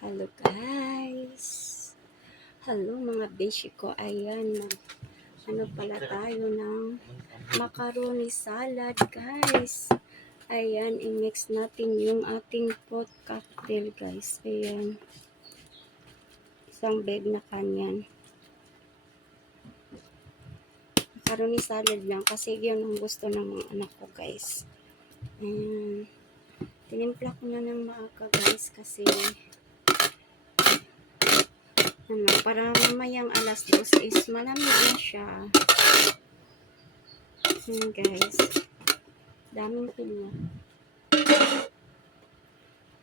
Hello guys! Hello mga beshi ko. Ayan, ano pala tayo ng macaroni salad guys. Ayan, i-mix natin yung ating pot cocktail guys. Ayan. Isang bag na kanyan. Macaroni salad lang kasi yun ang gusto ng mga anak ko guys. Ayan. Tinimpla ko na ng maaga guys kasi para mamayang alas 2 is malamig na siya. Guys, daming pila.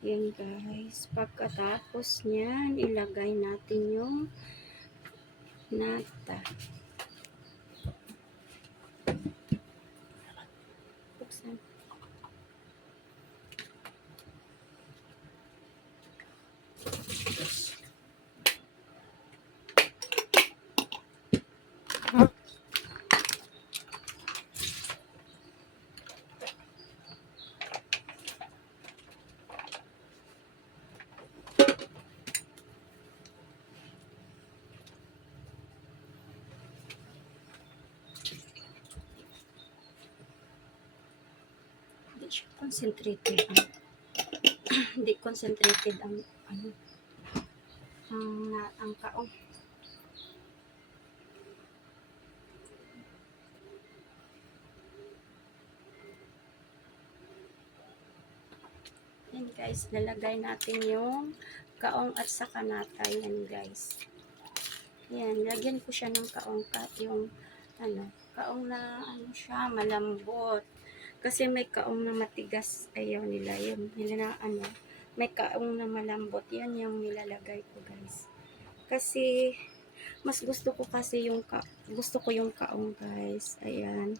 Yan guys, pagkatapos niyan ilagay natin yung nata. Buksan. Hindi siya concentrated. Hindi concentrated ang ang kaong. Yan guys, lalagay natin yung kaong at saka nata. Yan guys. Yan, lagyan ko siya ng kaong yung kaong na siya malambot. Kasi may kaong na matigas, ayaw nila. Yun, nila na may kaong na malambot. Yan yung nilalagay ko guys. Kasi mas gusto ko kasi yung kaong guys. Ayan.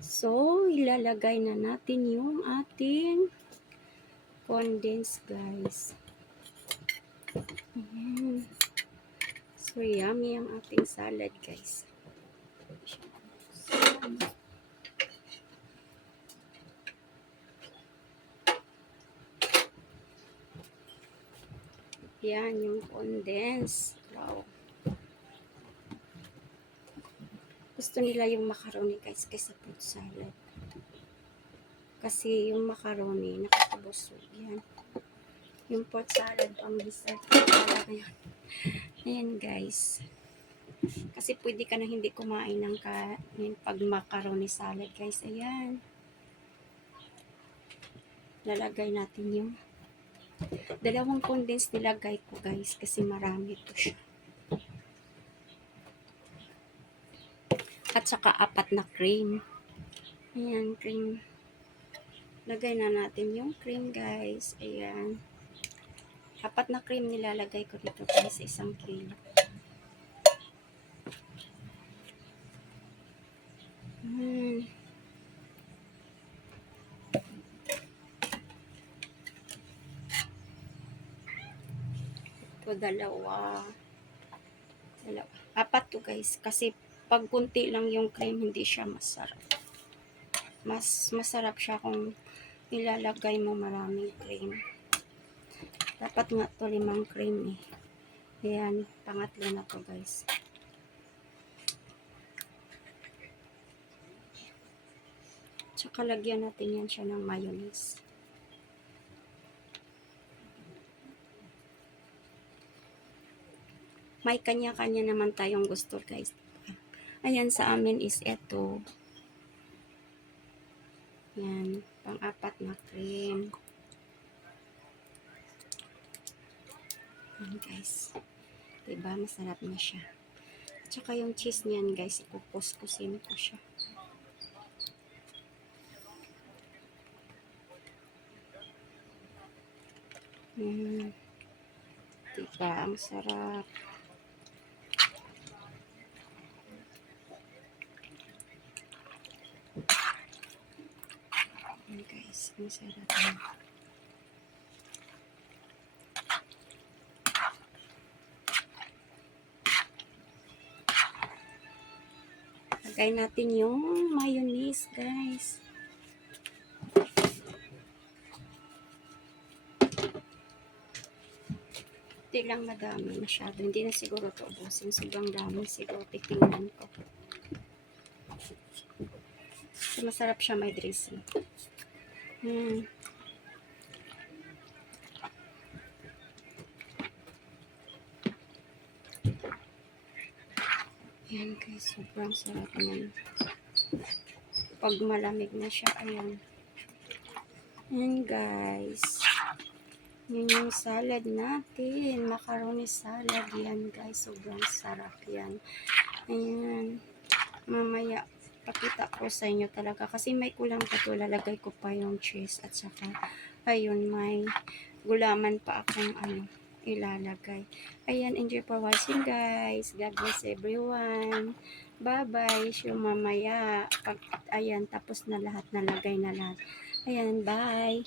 So, ilalagay na natin yung ating condensed guys. Ayan. So, yummy ang ating salad guys. Yan yung condensed. Wow. Gusto nila yung macaroni guys kaysa fruit salad. Kasi yung macaroni nakakabusog. Yan. Yung fruit salad pang dessert. Ayan guys. Kasi pwede ka na hindi kumain ng pag macaroni salad guys. Ayan. Lalagay natin yung dalawang condensed nilagay ko guys. Kasi marami ito siya. At saka 4 na cream. Ayan, cream. Lagay na natin yung cream guys. Ayan. 4 na cream nilalagay ko dito guys sa 1 kilo. Ito dalawa. 4 to guys. Kasi pag kunti lang yung cream, hindi siya masarap. Mas masarap siya kung ilalagay mo maraming cream. Dapat nga to 5 cream eh. Ayan, pangatlo na to guys. Tsaka lagyan natin yan siya ng mayonnaise. May kanya-kanya naman tayong gusto guys. Ayan, sa amin is eto. Yan, pang-4 na cream. Yan guys. Diba, masarap na siya. Tsaka yung cheese niyan guys, ipupuskusin ko siya. Diba, ang sarap. Yan guys, ang sarap. Lagay natin yung mayonnaise guys. konti lang madami masyado. Hindi na siguro to ubusin. Sobrang dami siguro. Titingnan ko. So, masarap siya may dressing. Ayan guys, sobrang sarap niyan. Pag malamig na siya, ayan. Ayan guys. Yun yung salad natin. Macaroni salad yan guys. Sobrang sarap yan. Ayan. Mamaya, pakita ko sa inyo talaga. Kasi may kulang pa to. Lalagay ko pa yung cheese. At saka, ayun, may gulaman pa akong ilalagay. Ayan, enjoy for watching guys. God bless everyone. Bye-bye. See you mamaya. Ayan, tapos na lahat. Nalagay na lahat. Ayan, bye.